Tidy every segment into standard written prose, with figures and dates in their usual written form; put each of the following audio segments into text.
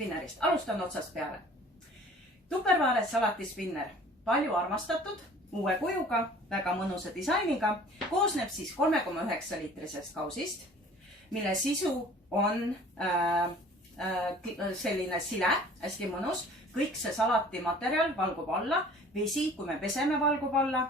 spinnerist. Alustan otsast peale. Tupperware salatispinner, palju armastatud, uue kujuga, väga mõnusa disainiga, koosneb siis 3,9 liitrisest kausist, mille sisu on selline sile, hästi mõnus. Kõik see salatimaterjal valgub alla, vesi, kui me peseme, valgub alla.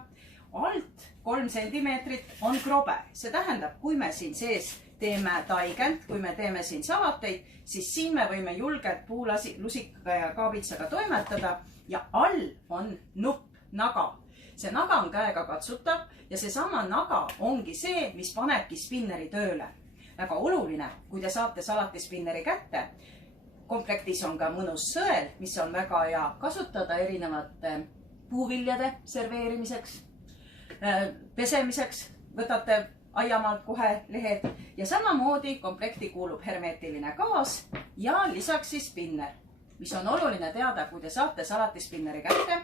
Alt 3 sentimeetrit on krobe. See tähendab, kui me siin sees teeme taigent, kui me teeme siin salateid, siis siin me võime julgelt puulusika ja kaabitsaga toimetada ja all on nupp, naga. See naga on käega katsutav ja seesama naga ongi see, mis panebki spinneri tööle. Väga oluline, kui te saate salatispinneri kätte, komplektis on ka mõnus sõel, mis on väga hea kasutada erinevate puuviljade serveerimiseks, pesemiseks, võtate aiamaalt kohe lehed ja samamoodi komplekti kuulub hermeetiline gaas ja lisaks siis spinner, mis on oluline teada, kui te saate salatispinneri kätte,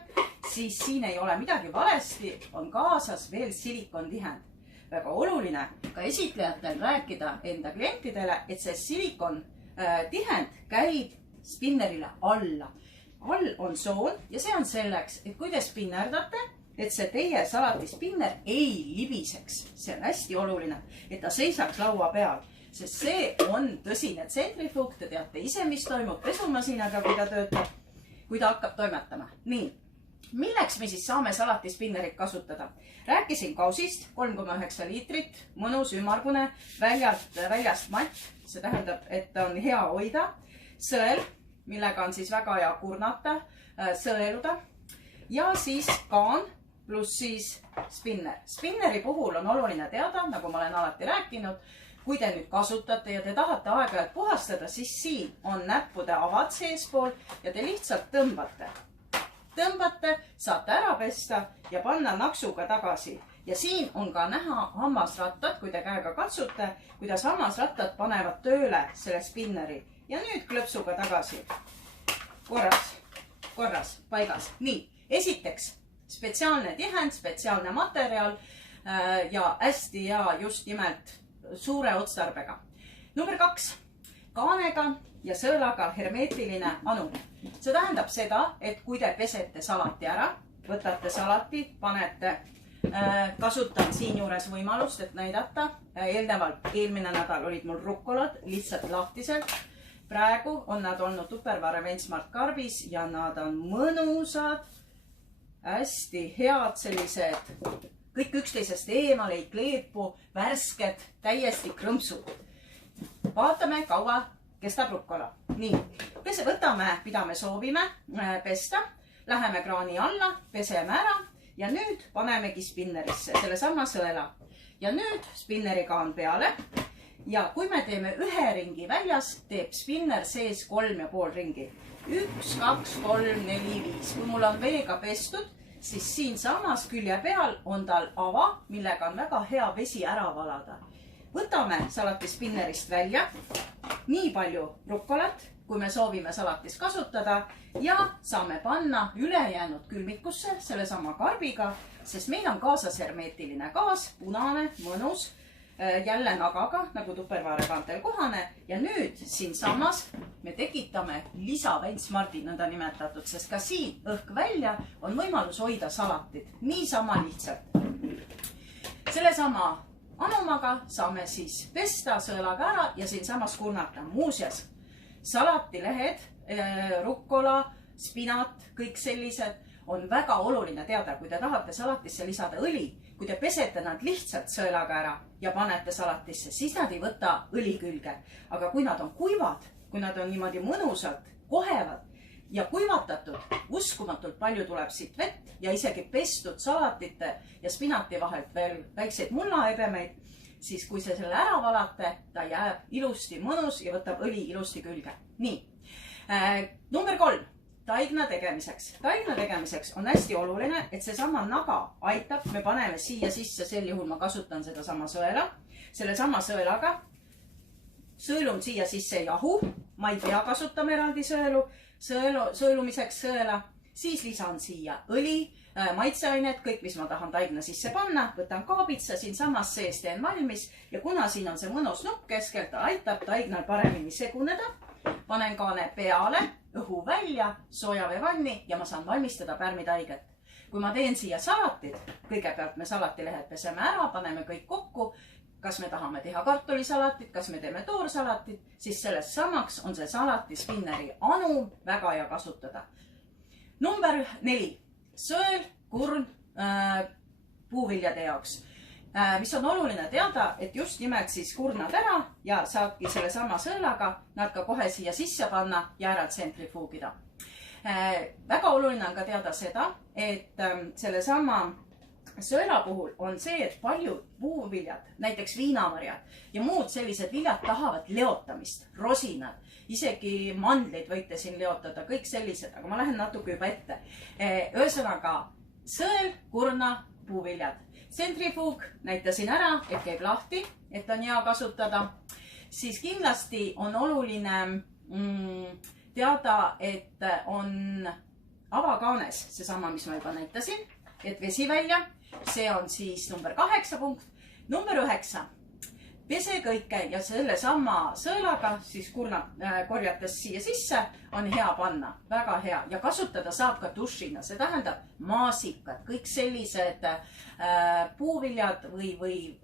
siis siin ei ole midagi valesti, on kaasas veel silikondihend. Väga oluline ka esitlejatel rääkida enda klientidele, et see silikondihend käib spinnerile alla. All on soon ja see on selleks, et kui te spinnerdate, et see teie salatispinner ei libiseks. See on hästi oluline, et ta seisaks laua peal, sest see on tõsine tsentrifuug. Te teate ise, mis toimub pesumasinaga, kui ta töötab, kui ta hakkab toimetama. Nii, milleks me siis saame salatispinnerit kasutada? Rääkisin kausist, 3,9 liitrit, mõnus ümmargune, väljast matt. See tähendab, et ta on hea hoida. Sõel, millega on siis väga hea kurnata, sõeluda. Ja siis kaan pluss siis spinner. Spinneri puhul on oluline teada, nagu ma olen alati rääkinud, kui te nüüd kasutate ja te tahate aeg-ajalt puhastada, siis siin on näppude avad seespool ja te lihtsalt tõmbate. Tõmbate, saate ära pesta ja panna naksuga tagasi. Ja siin on ka näha hammasrattad, kui te käega katsute, kuidas hammasrattad panevad tööle selle spinneri. Ja nüüd klõpsuga tagasi. Korras, paigas. Nii, esiteks spetsiaalne tihend, spetsiaalne materjal ja hästi hea just nimelt suure otstarbega. Number 2. Kaanega ja sõelaga hermeetiline anum. See tähendab seda, et kui te pesete salati ära, võtate salati, panete, kasutan siin juures võimalust, et näidata. Eelmine nädal olid mul rukkolad lihtsalt lahtiselt. Praegu on nad olnud Tupperware Smart karbis ja nad on mõnusad, hästi head sellised, kõik üksteisest eemal ei kleepu, värsked, täiesti krõmpsud. Vaatame, kaua kestab rukkola. Nii, võtame, mida me soovime pesta, läheme kraani alla, peseme ära ja nüüd panemegi spinnerisse sellesama sõela. Ja nüüd spinneriga on peale ja kui me teeme ühe ringi väljas, teeb spinner sees 3,5 ringi. 1, 2, 3, 4, 5. Kui mul on veega pestud, siis siin samas külje peal on tal ava, millega on väga hea vesi ära valada. Võtame salatispinnerist välja nii palju rukkolat, kui me soovime salatis kasutada ja saame panna ülejäänud külmikusse sellesama karbiga, sest meil on kaasas hermeetiline gaas, punane, mõnus, jälle nagaga, nagu Tupperware kantel kohane ja nüüd siin samas me tekitame lisaventsmardi nõnda nimetatud, sest ka siin õhk välja on võimalus hoida salatit. Niisama lihtsalt. Sellesama anumaga saame siis pesta sõelaga ära ja siin samas kurnata. Muuseas, salatilehed, rukkola, spinat, kõik sellised on väga oluline teada, kui te tahate salatisse lisada õli. Kui te pesete nad lihtsalt sõelaga ära ja panete salatisse, siis nad ei võta õli külge. Aga kui nad on kuivad, kui nad on niimoodi mõnusalt kohevad ja kuivatatud, uskumatult palju tuleb siit vett ja isegi pestud salatite ja spinati vahelt veel väikseid mullaebemeid, siis kui see selle ära valate, ta jääb ilusti mõnus ja võtab õli ilusti külge. Nii, number 3. Taigna tegemiseks. Taigna tegemiseks on hästi oluline, et seesama naga aitab. Me paneme siia sisse, sel juhul ma kasutan sedasama sõela. Sellesama sõelaga sõelun siia sisse jahu. Ma ei pea kasutama eraldi sõelumiseks sõela. Siis lisan siia õli, maitseained, kõik, mis ma tahan taigna sisse panna. Võtan kaabitsa, siin samas sees teen valmis. Ja kuna siin on see mõnus nupp keskelt, ta aitab taignal paremini seguneda. panen kaane peale, õhu välja, soojaveevanni ja ma saan valmistada pärmitaiget. Kui ma teen siia salatid, kõigepealt me salatilehed peseme ära, paneme kõik kokku. Kas me tahame teha kartulisalatit, kas me teeme toorsalatit, siis sellest samaks on see salatispinneri anum väga hea kasutada. Number 4. Sõel, kurn puuviljade jaoks. Mis on oluline teada, et just nimelt siis kurnad ära ja saadki selle sama sõelaga nad ka kohe siia sisse panna ja ära tsentrifuugida. Väga oluline on ka teada seda, et selle sama sõela puhul on see, et paljud puuviljad, näiteks viinamarjad ja muud sellised viljad tahavad leotamist, rosinad, isegi mandlid võite siin leotada, kõik sellised, aga ma lähen natuke juba ette. Ühesõnaga, sõel, kurna, puuviljad. Tsentrifuug näitasin ära, et käib lahti, et on hea kasutada. Siis kindlasti on oluline teada, et on avakaanes seesama, mis ma juba näitasin, et vesi välja. See on siis number 8 punkt. Number 9. Pese kõike ja selle sama sõelaga siis kurna korjates siia sisse on hea panna. Väga hea. Ja kasutada saab ka dušina. See tähendab maasikad, kõik sellised puuviljad või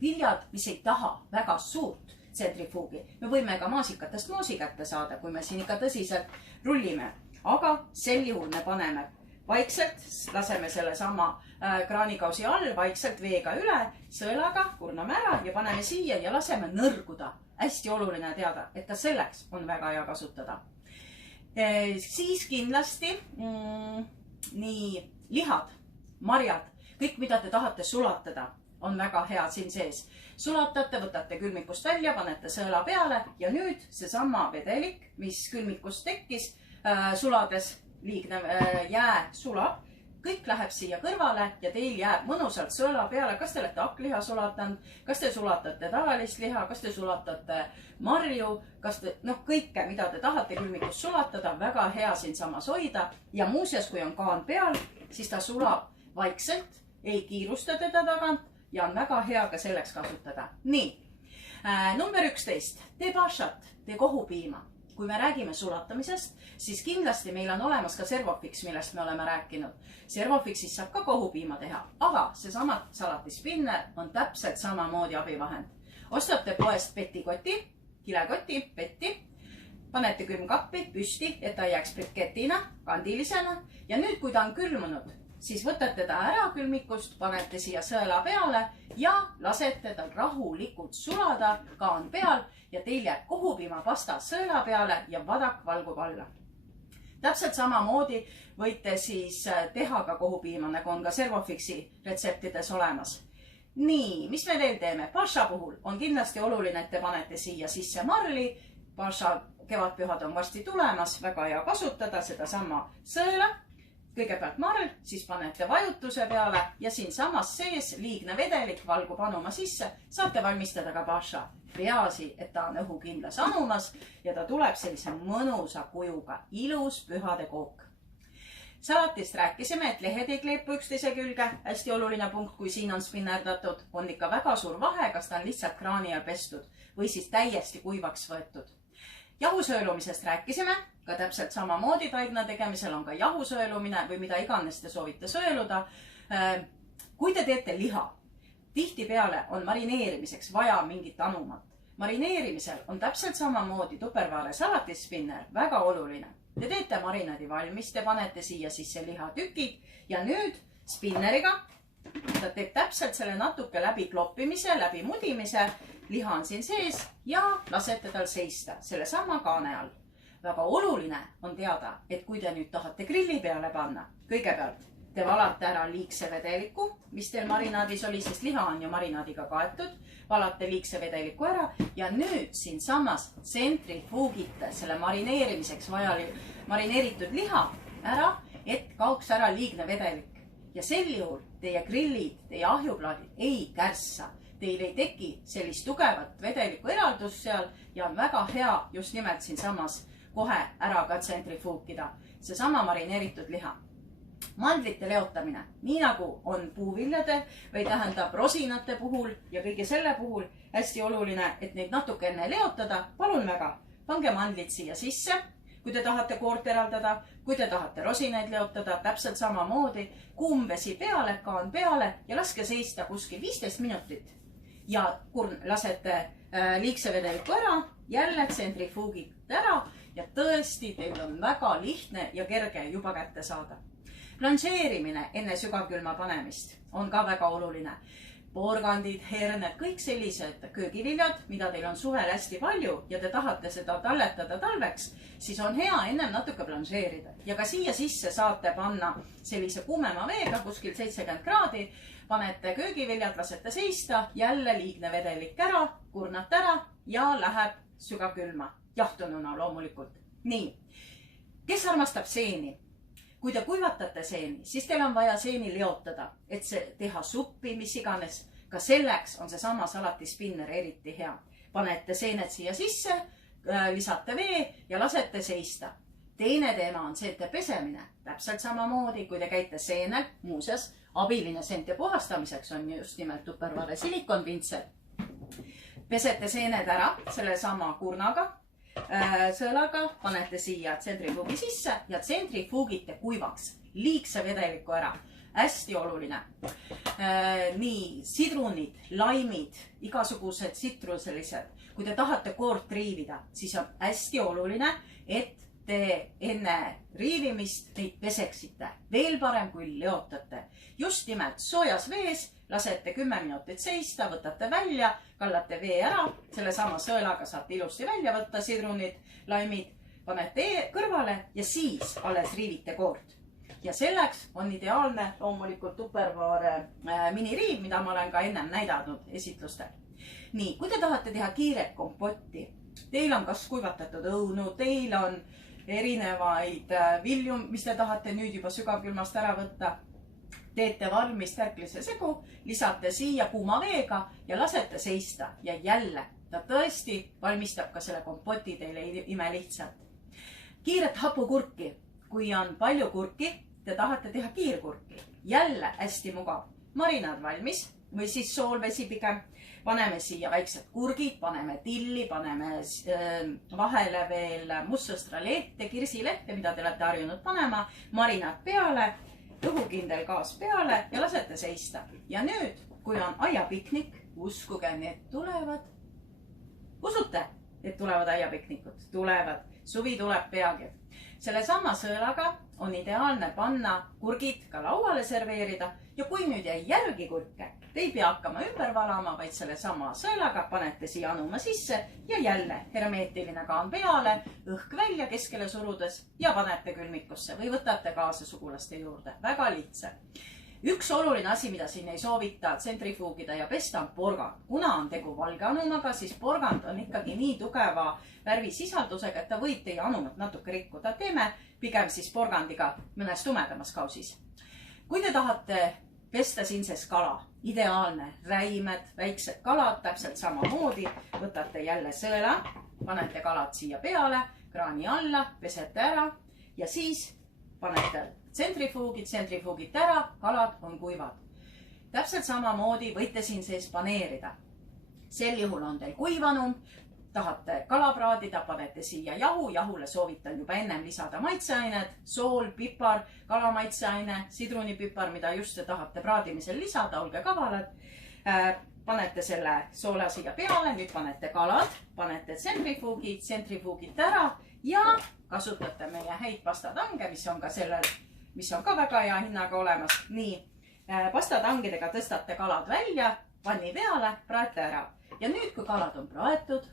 viljad, mis ei taha väga suurt tsentrifuugi. Me võime ka maasikatest moosi kätte saada, kui me siin ikka tõsiselt rullime. Aga sel juhul me paneme vaikselt, laseme selle sama kraanikausi all vaikselt veega üle, sõelaga kurname ära ja paneme siia ja laseme nõrguda. Hästi oluline teada, et ka selleks on väga hea kasutada. Siis kindlasti nii lihad, marjad, kõik mida te tahate sulatada, on väga hea siin sees. Sulatate, võtate külmikust välja, panete sõela peale ja nüüd seesama vedelik, mis külmikust tekkis, sulades liigne jää sulab, kõik läheb siia kõrvale ja teil jääb mõnusalt sõela peale. Kas te olete hakkliha sulatanud, kas te sulatate tavalist liha, kas te sulatate marju, kas te, kõike, mida te tahate külmikust sulatada, väga hea siinsamas hoida. Ja muuseas, kui on kaan peal, siis ta sulab vaikselt, ei kiirusta teda tagant ja on väga hea ka selleks kasutada. Nii, number 11, tee pašat, tee kohupiima. Kui me räägime sulatamisest, siis kindlasti meil on olemas ka Servofix, millest me oleme rääkinud. Servofixis saab ka kohupiima teha, aga seesama salatispinner on täpselt samamoodi abivahend. Ostate poest petikoti, kilekoti, petti, panete külmkappi püsti, et ta jääks briketina, kandilisena ja nüüd, kui ta on külmunud, siis võtate ta ära külmikust, panete siia sõela peale ja lasete tal rahulikult sulada kaan peal ja teil jääb kohupiimapasta sõela peale ja vadak valgub alla. Täpselt samamoodi võite siis teha ka kohupiima, nagu on ka Servofixi retseptides olemas. Nii, mis me veel teeme? Paša puhul on kindlasti oluline, et te panete siia sisse marli. Paša kevadpühad on varsti tulemas, väga hea kasutada sedasama sõela. Kõigepealt marl, siis panete vajutuse peale ja siin samas sees liigne vedelik valgub anuma sisse. Saate valmistada ka paša. Peaasi, et ta on õhukindlas anumas ja ta tuleb sellise mõnusa kujuga. Ilus pühade kook. Salatist rääkisime, et lehed ei kleepu üksteise külge. Hästi oluline punkt, kui siin on spinnerdatud, on ikka väga suur vahe, kas ta on lihtsalt kraani all pestud või siis täiesti kuivaks võetud. Jahusöölumisest rääkisime, ka täpselt samamoodi taigna tegemisel on ka jahusöölumine või mida iganes te soovite sööluda. Kui te teete liha, tihtipeale on marineerimiseks vaja mingit anumat. Marineerimisel on täpselt samamoodi Tupperware salatispinner väga oluline. Te teete marinaadi valmis, te panete siia sisse lihatükid ja nüüd spinneriga ta teeb täpselt selle natuke läbi kloppimise, läbi mudimise. Liha on siin sees ja lasete tal seista selle sama kaane all. Väga oluline on teada, et kui te nüüd tahate grilli peale panna, kõigepealt te valate ära liigse vedeliku, mis teil marinaadis oli, sest liha on ju marinaadiga kaetud. Valate liigse vedeliku ära ja nüüd siin samas tsentrifuugite selle marineerimiseks marineeritud liha ära, et kaoks ära liigne vedelik. Ja sel juhul teie grillid, teie ahjuplaadid ei kärssa. Teil ei teki sellist tugevat vedeliku eraldust seal ja on väga hea just nimelt siin samas kohe ära ka tsentrifuukida. Seesama marineeritud liha. Mandlite leotamine, nii nagu on puuviljade või tähendab rosinate puhul ja kõige selle puhul hästi oluline, et neid natuke enne leotada. Palun väga, pange mandlid siia sisse, kui te tahate koort eraldada, kui te tahate rosinaid leotada, täpselt samamoodi. Kuum vesi peale, kaan peale ja laske seista kuskil 15 minutit. Ja kui lasete liigse vedeliku ära, jälle tsentrifuugid ära ja tõesti teil on väga lihtne ja kerge juba kätte saada. Blanšeerimine enne sügavkülma panemist on ka väga oluline. Porgandid, herned, kõik sellised köögiviljad, mida teil on suvel hästi palju ja te tahate seda talletada talveks, siis on hea ennem natuke blanšeerida. Ja ka siia sisse saate panna sellise kuumema veega, kuskil 70 kraadi, panete köögiviljad, lasete seista, jälle liigne vedelik ära, kurnate ära ja läheb sügavkülma, jahtununa loomulikult. Nii, kes armastab seeni? Kui te kuivatate seeni, siis teil on vaja seeni leotada, et see teha suppi, mis iganes. Ka selleks on see sama salatispinner eriti hea. Panete seened siia sisse, lisate vee ja lasete seista. Teine teema on seente pesemine. Täpselt samamoodi, kui te käite seenel, muuseas, abiline seente puhastamiseks on just nimelt Tupperware silikonpintsel. Pesete seened ära selle sama kurnaga. Sõelaga panete siia tsentrifuugi sisse ja tsentrifuugite kuivaks. Liigse vedeliku ära. Hästi oluline. Nii, sidrunid, laimid, igasugused sitruselised. Kui te tahate koort riivida, siis on hästi oluline, et te enne riivimist neid peseksite. Veel parem, kui leotate. Just nimelt soojas vees lasete 10 minutit seista, võtate välja, kallate vee ära. Selle sama sõelaga saate ilusti välja võtta sidrunid, laimid, panete kõrvale ja siis alles riivite koort. Ja selleks on ideaalne loomulikult Tupperware miniriiv, mida ma olen ka ennem näidanud esitlustel. Nii, kui te tahate teha kiiret kompotti, teil on kas kuivatatud õunu, teil on erinevaid vilju, mis te tahate nüüd juba sügavkülmast ära võtta, teete valmis tärklise segu, lisate siia kuuma veega ja lasete seista ja jälle ta tõesti valmistab ka selle kompoti teile imelihtsalt. Kiiret hapukurki, kui on palju kurki, te tahate teha kiirkurki, jälle hästi mugav. Marinaad valmis või siis soolvesi pigem. Paneme siia väiksed kurgid, paneme tilli, paneme vahele veel mustsõstralehte, kirsilehte, mida te olete harjunud panema, marinaad peale, õhukindel gaas peale ja lasete seista. Ja nüüd, kui on aiapiknik, uskuge, need tulevad. Usute, et tulevad aiapiknikud? Tulevad. Suvi tuleb peagi. Selle sama sõelaga on ideaalne panna kurgid ka lauale serveerida ja kui nüüd jäi järgi kurke, te ei pea hakkama ümber valama, vaid selle sama sõelaga panete siia anuma sisse ja jälle hermeetiline kaan peale, õhk välja keskele surudes ja panete külmikusse või võtate kaasa sugulaste juurde. Väga lihtsa. Üks oluline asi, mida siin ei soovita tsentrifuugida ja pesta on porgand. Kuna on tegu valge anumaga, siis porgand on ikkagi nii tugeva värvisisaldusega, et ta võib teie anumat natuke rikkuda. Teeme pigem siis porgandiga mõnes tumedamas kausis. Kui te tahate pesta siinses kala, ideaalne, räimed, väiksed kalad, täpselt samamoodi, võtate jälle sõela, panete kalad siia peale, kraani alla, pesete ära ja siis panete tsentrifuugid ära, kalad on kuivad. Täpselt samamoodi võite siin sees paneerida. Sel juhul on teil kuivanum, tahate kala praadida, panete siia jahu, jahule soovitan juba ennem lisada maitseained, sool, pipar, kalamaitseaine, sidrunipipar, mida just te tahate praadimisel lisada, olge kavalad. Panete selle soola siia peale, nüüd panete kalad, panete tsentrifuugid ära ja kasutate meie häid pastatange, mis on ka väga hea hinnaga olemas. Nii, pastatangidega tõstate kalad välja, panni peale, praete ära. Ja nüüd, kui kalad on praetud,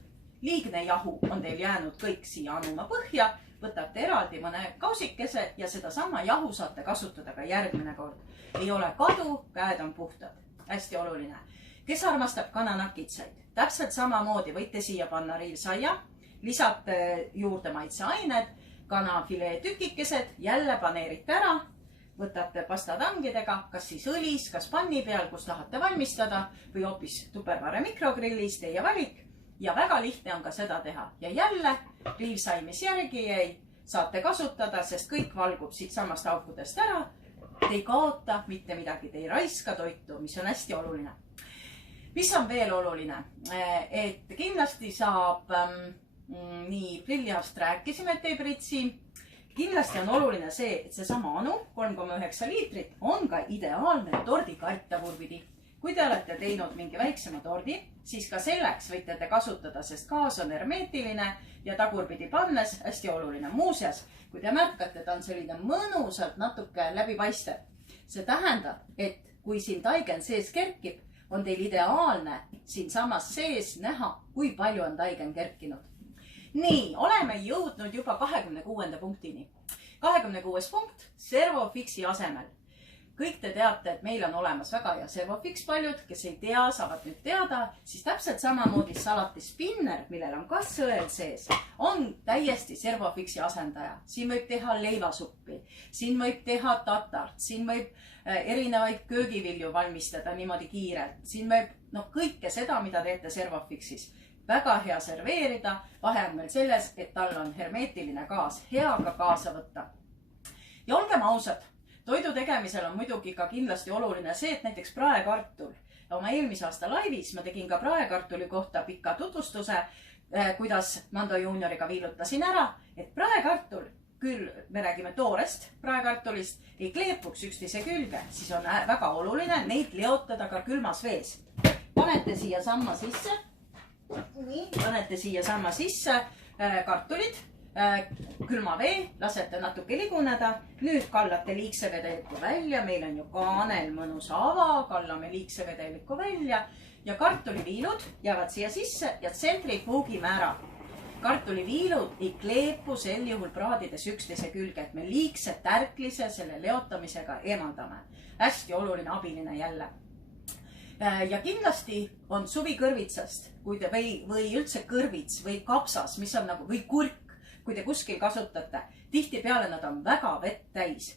liigne jahu on teil jäänud kõik siia anuma põhja, võtate eraldi mõne kausikese ja seda sama jahu saate kasutada ka järgmine kord. Ei ole kadu, käed on puhtad. Hästi oluline. Kes armastab kananakitsaid? Täpselt samamoodi võite siia panna riivsaia, lisate juurde maitseained, kanafilee tükikesed, jälle paneerite ära, võtate pastatangidega, kas siis õlis, kas panni peal, kus tahate valmistada või hoopis Tupperware mikrogrillis, teie valik. Ja väga lihtne on ka seda teha. Ja jälle riivsai, mis järgi jäi, saate kasutada, sest kõik valgub siit samast aukudest ära. Te ei kaota mitte midagi, te ei raiska toitu, mis on hästi oluline. Mis on veel oluline? Et kindlasti saab nii prillihast rääkisime, et ei pritsi. Kindlasti on oluline see, et seesama Anu 3,9 liitrit on ka ideaalne tordikart tagurpidi. Kui te olete teinud mingi väiksema tordi, siis ka selleks võite te kasutada, sest gaas on hermeetiline ja tagurpidi pannes hästi oluline. Muuseas, kui te märkate, ta on selline mõnusalt natuke läbipaistev. See tähendab, et kui siin taigen sees kerkib, on teil ideaalne siin samas sees näha, kui palju on taigen kerkinud. Nii, oleme jõudnud juba 26. punktini. 26. punkt Servofixi asemel. Kõik te teate, et meil on olemas väga hea Servofix, paljud, kes ei tea, saavad nüüd teada, siis täpselt samamoodi salatispinner, millel on ka sõel sees, on täiesti Servofixi asendaja. Siin võib teha leivasuppi, siin võib teha tatart, siin võib erinevaid köögivilju valmistada niimoodi kiirelt. Siin võib kõike seda, mida teete Servofixis. Väga hea serveerida, vahe on meil selles, et tal on hermeetiline gaas, hea ka kaasa võtta. Ja olgem ausad, toidu tegemisel on muidugi ka kindlasti oluline see, et näiteks praekartul. Oma eelmise aasta laivis ma tegin ka praekartuli kohta pika tutvustuse, kuidas Mando Junioriga viilutasin ära, et praekartul, küll me räägime toorest praekartulist, ei kleepuks üksteise külge, siis on väga oluline neid leotada ka külmas vees. Panete siia samma sisse. Nii, panete siia samma sisse kartulid, külma vee, lasete natuke liguneda. Nüüd kallate liigse vedeliku välja, meil on ju kaanel mõnus ava, kallame liigse vedeliku välja ja kartuliviilud jäävad siia sisse ja tsentrifuugime ära. Kartuliviilud ei kleepu sel juhul praadides üksteise külge, et me liigse tärklise selle leotamisega eemaldame. Hästi oluline abiline jälle. Ja kindlasti on suvikõrvitsast või üldse kõrvits või kapsas, mis on nagu, või kurk, kui te kuskil kasutate. Tihtipeale nad on väga vett täis.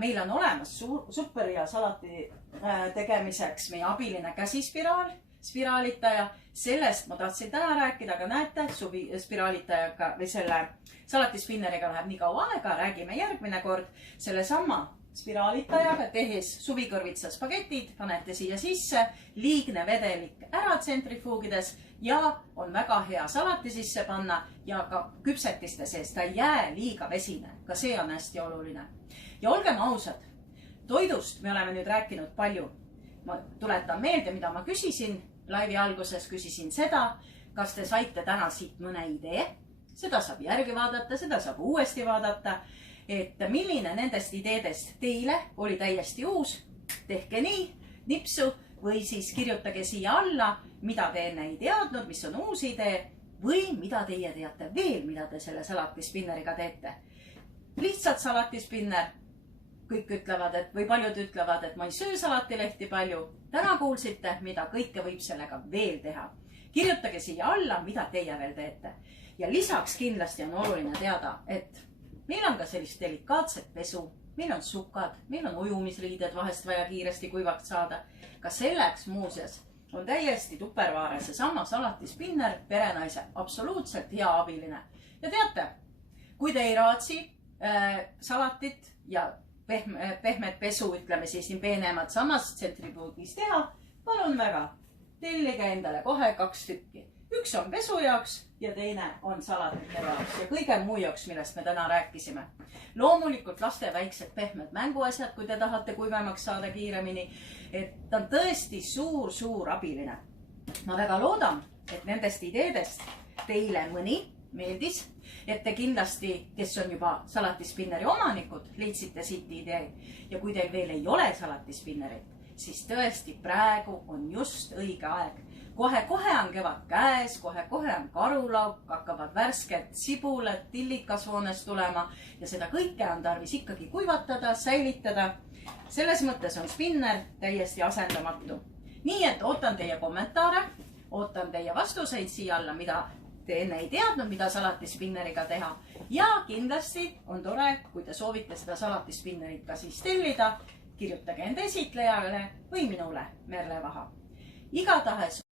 Meil on olemas super hea salati tegemiseks meie abiline käsispiraal, spiraalitaja. Sellest ma tahtsin täna rääkida, aga näete, spiraalitajaga või selle salatispinneriga läheb nii kaua aega, räägime järgmine kord. Selle sama spiraalitajaga tehes suvikõrvitsa spagetid, panete siia sisse, liigne vedelik ära tsentrifuugides ja on väga hea salati sisse panna ja ka küpsetiste sees, ta ei jää liiga vesine. Ka see on hästi oluline. Ja olgem ausad, toidust me oleme nüüd rääkinud palju. Ma tuletan meelde, mida ma küsisin. Laivi alguses küsisin seda, kas te saite täna siit mõne idee. Seda saab järgi vaadata, seda saab uuesti vaadata. Et milline nendest ideedest teile oli täiesti uus, tehke nii, nipsu või siis kirjutage siia alla, mida te enne ei teadnud, mis on uus idee või mida teie teate veel, mida te selle salatispinneriga teete. Lihtsalt salatispinner, kõik ütlevad, või paljud ütlevad, et ma ei söö salatilehti palju. Täna kuulsite, mida kõike võib sellega veel teha. Kirjutage siia alla, mida teie veel teete. Ja lisaks kindlasti on oluline teada, et meil on ka sellist delikaatset pesu, meil on sukad, meil on ujumisriided vahest vaja kiiresti kuivaks saada. Ka selleks muuseas on täiesti tupervaare seesama salatispinner, perenaise absoluutselt hea abiline. Ja teate, kui te ei raatsi salatit ja pehmed pesu, ütleme siis siin peenemad samas tsentrifuugis teha, palun väga, tellige endale kohe 2 tükki. Üks on pesu jaoks ja teine on salatite jaoks ja kõige muu jaoks, millest me täna rääkisime. Loomulikult laste väiksed pehmed mänguasjad, kui te tahate kuivemaks saada kiiremini, et ta on tõesti suur abiline. Ma väga loodan, et nendest ideedest teile mõni meeldis, et te kindlasti, kes on juba salatispinneri omanikud, leidsite siit idee. Ja kui teil veel ei ole salatispinnerit, siis tõesti praegu on just õige aeg. Kohe on kevad käes, kohe on karulauk, hakkavad värsked sibuled, tillikasvoonest tulema ja seda kõike on tarvis ikkagi kuivatada, säilitada. Selles mõttes on spinner täiesti asendamatu. Nii et ootan teie kommentaare, ootan teie vastuseid siia alla, mida te enne ei teadnud, mida salatispinneriga teha. Ja kindlasti on tore, kui te soovite seda salatispinnerit ka siis tellida, kirjutage enda esitlejale või minule, Merle Vaha. Igatahes